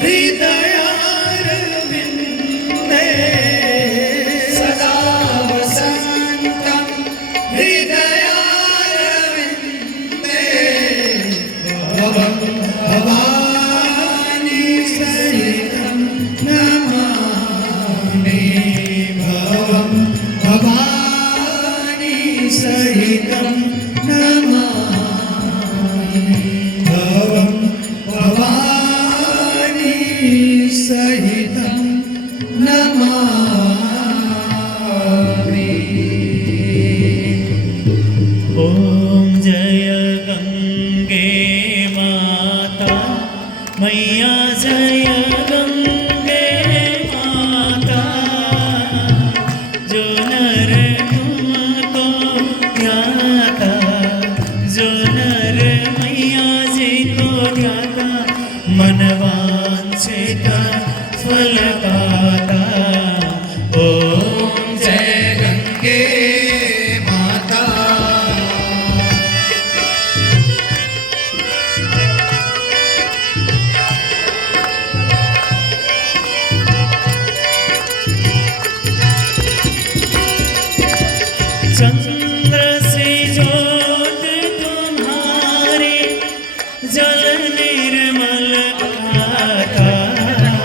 हृदयारविन्दे सदा वसन्तं हृदयारविन्दे भवं भवानी सहितं नमामि भवं भवानी सहितं नमामि भवं भवानी सहितं नमामि। ॐ जय गंगे माता मैया जय गंगे माता जो नर तुमको ध्याता जो नर मैया जी को ध्याता मन वांछित फल पाता। ओम जय गंगे माता चंद्र से ज्योत तुम्हारी जल निर्मल आता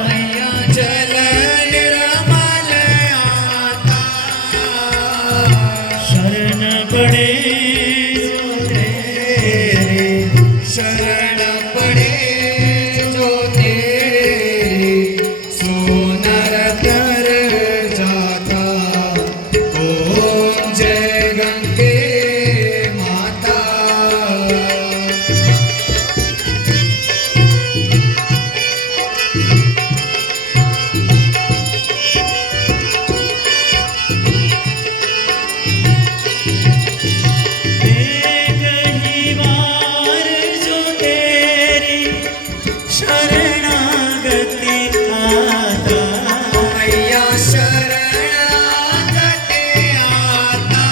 मैया जल निर्मल आता शरण पड़े जो तेरे शरण पड़े जो तेरे सो नर तर जाता। ओम जय गंगे माता एक ही बार जो तेरी शरणागति आता मैया शरणागति आता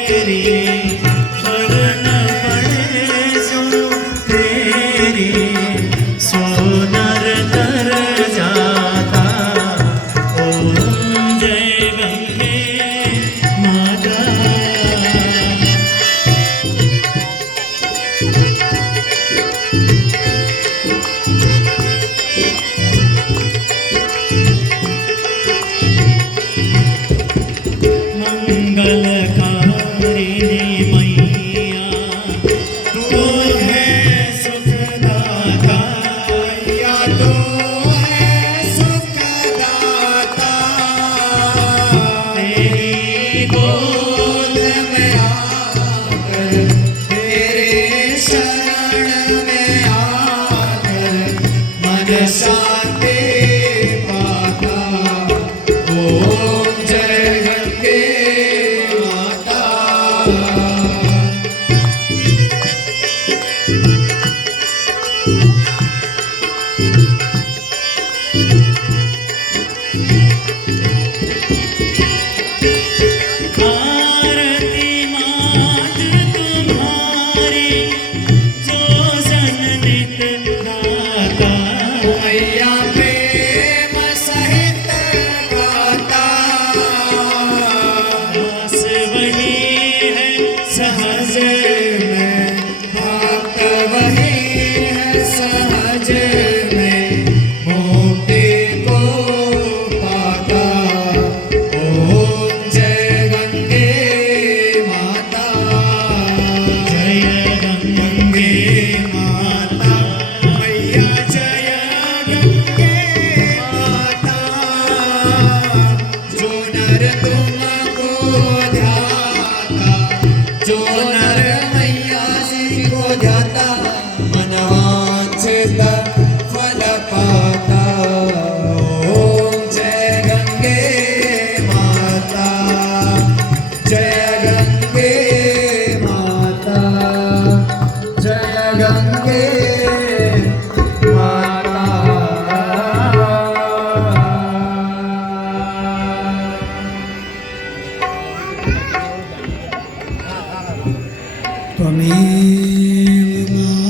तेरी शरण पड़े जो तेरी सो नर तर जाता। ओम जय गंगे माता मंगलकारिणी मैया तू है सुखदाता या तो है सुखदाता तेरी गोद में आकर तेरे शरण में आकर मन शांति पाता। ओम जय गंगे माता आरती मात तुम्हारी जो जननित गाता मैया प्रेम सहित गाता दास वही है सहज में भक्त वही है सहज में मुक्ति को पाता। ओम जय गंगे माता जय गंगे माता मैया जय गंगे माता जो नर तुमको ध्याता जो नर मैया जी को ध्याता मन वांछित फल पाता। ओम जय गंगे माता जय गंगे माता जय गंगे